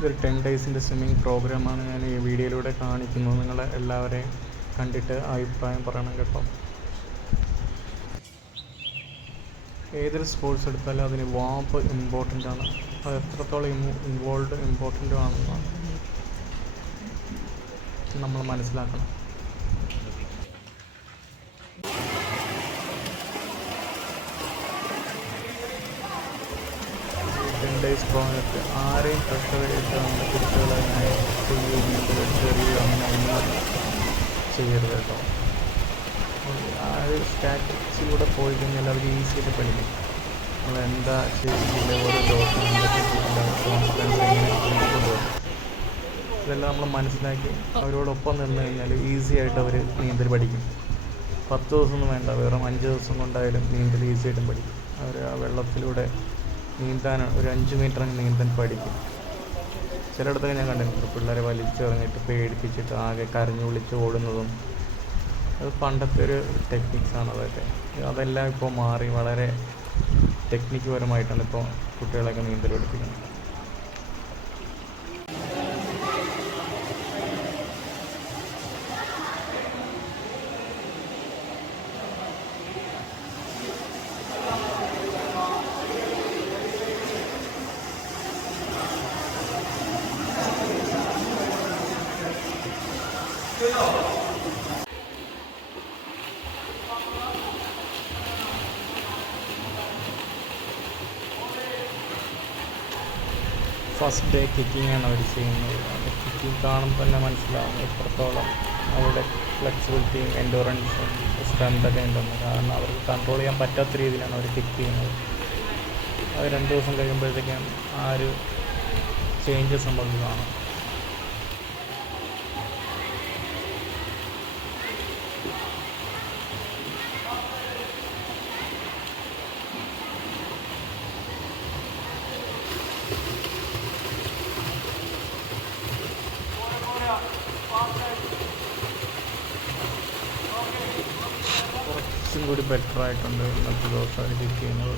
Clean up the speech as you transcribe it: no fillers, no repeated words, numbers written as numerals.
ഇതൊരു 10 ഡേയ്സിൻ്റെ സ്വിമ്മിങ് പ്രോഗ്രാമാണ് ഞാൻ ഈ വീഡിയോയിലൂടെ കാണിക്കുന്നത്. നിങ്ങൾ എല്ലാവരെയും കണ്ടിട്ട് അഭിപ്രായം പറയണം കേട്ടോ. ഏതൊരു സ്പോർട്സ് എടുത്താലും അതിന് വാംപ് ഇമ്പോർട്ടൻ്റ് ആണ്. അത് എത്രത്തോളം ഇമ്പോർട്ടൻ്റ് ആണെന്ന് നമ്മൾ മനസ്സിലാക്കണം. ഡേയ്സ് പ്രോജക്റ്റ് ആരെയും പ്രഷർ ചെയ്തിട്ട് നമ്മുടെ കുട്ടികളെ ചെറിയ അങ്ങനെ ഒന്നും ചെയ്യരുത് കേട്ടോ. ആ ഒരു സ്റ്റാറ്റിക്സിലൂടെ പോയി കഴിഞ്ഞാൽ അവർ ഈസിയായിട്ട് പഠിക്കും. നമ്മൾ എന്താ ചെയ്തില്ല ഓരോ ദിവസം എന്തൊക്കെ ചെയ്തില്ല കോൺഫിഡൻസ് എങ്ങനെ കൊണ്ടുവരും, ഇതെല്ലാം നമ്മൾ മനസ്സിലാക്കി അവരോടൊപ്പം നിന്ന് കഴിഞ്ഞാൽ ഈസി ആയിട്ട് അവർ നീന്തൽ പഠിക്കും. 10 ദിവസമൊന്നും വേണ്ട, വെറും 5 ദിവസം കൊണ്ടായാലും നീന്തൽ ഈസിയായിട്ടും പഠിക്കും. അവർ ആ വെള്ളത്തിലൂടെ നീന്താൻ ഒരു 5 മീറ്റർ നീന്താൻ പഠിക്കും. ചിലയിടത്തൊക്കെ ഞാൻ കണ്ടിട്ടുണ്ട് പിള്ളേരെ വലിച്ചെറിഞ്ഞിട്ട് പേടിപ്പിച്ചിട്ട് ആകെ കരഞ്ഞു വിളിച്ച് ഓടുന്നതും. അത് പണ്ടത്തെ ഒരു ടെക്നിക്സാണ് അതൊക്കെ. അതെല്ലാം ഇപ്പോൾ മാറി വളരെ ടെക്നിക്ക് പരമായിട്ടാണ് ഇപ്പോൾ കുട്ടികളൊക്കെ നീന്തൽ പഠിപ്പിക്കുന്നത്. ഫസ്റ്റ് ഡേ കിക്കിങ്ങാണ് അവർ ചെയ്യുന്നത്. അത് കിക്കിങ് കാണുമ്പോൾ തന്നെ മനസ്സിലാവും എത്രത്തോളം അവരുടെ ഫ്ലെക്സിബിലിറ്റിയും എൻഡുറൻസും സ്ട്രെങ്തൊക്കെ ഉണ്ടെന്ന്. കാരണം അവർക്ക് കൺട്രോൾ ചെയ്യാൻ പറ്റാത്ത രീതിയിലാണ് അവർ കിക്ക് ചെയ്യുന്നത്. അത് 2 ദിവസം കഴിയുമ്പോഴത്തേക്കും ആ ഒരു ചേഞ്ചസ് നമുക്ക് കാണാം. കുറച്ചും കൂടി ബെറ്റർ ആയിട്ടുണ്ട് ഇന്നത്തെ ദിവസം അവർ കിക്ക് ചെയ്യുന്നത്.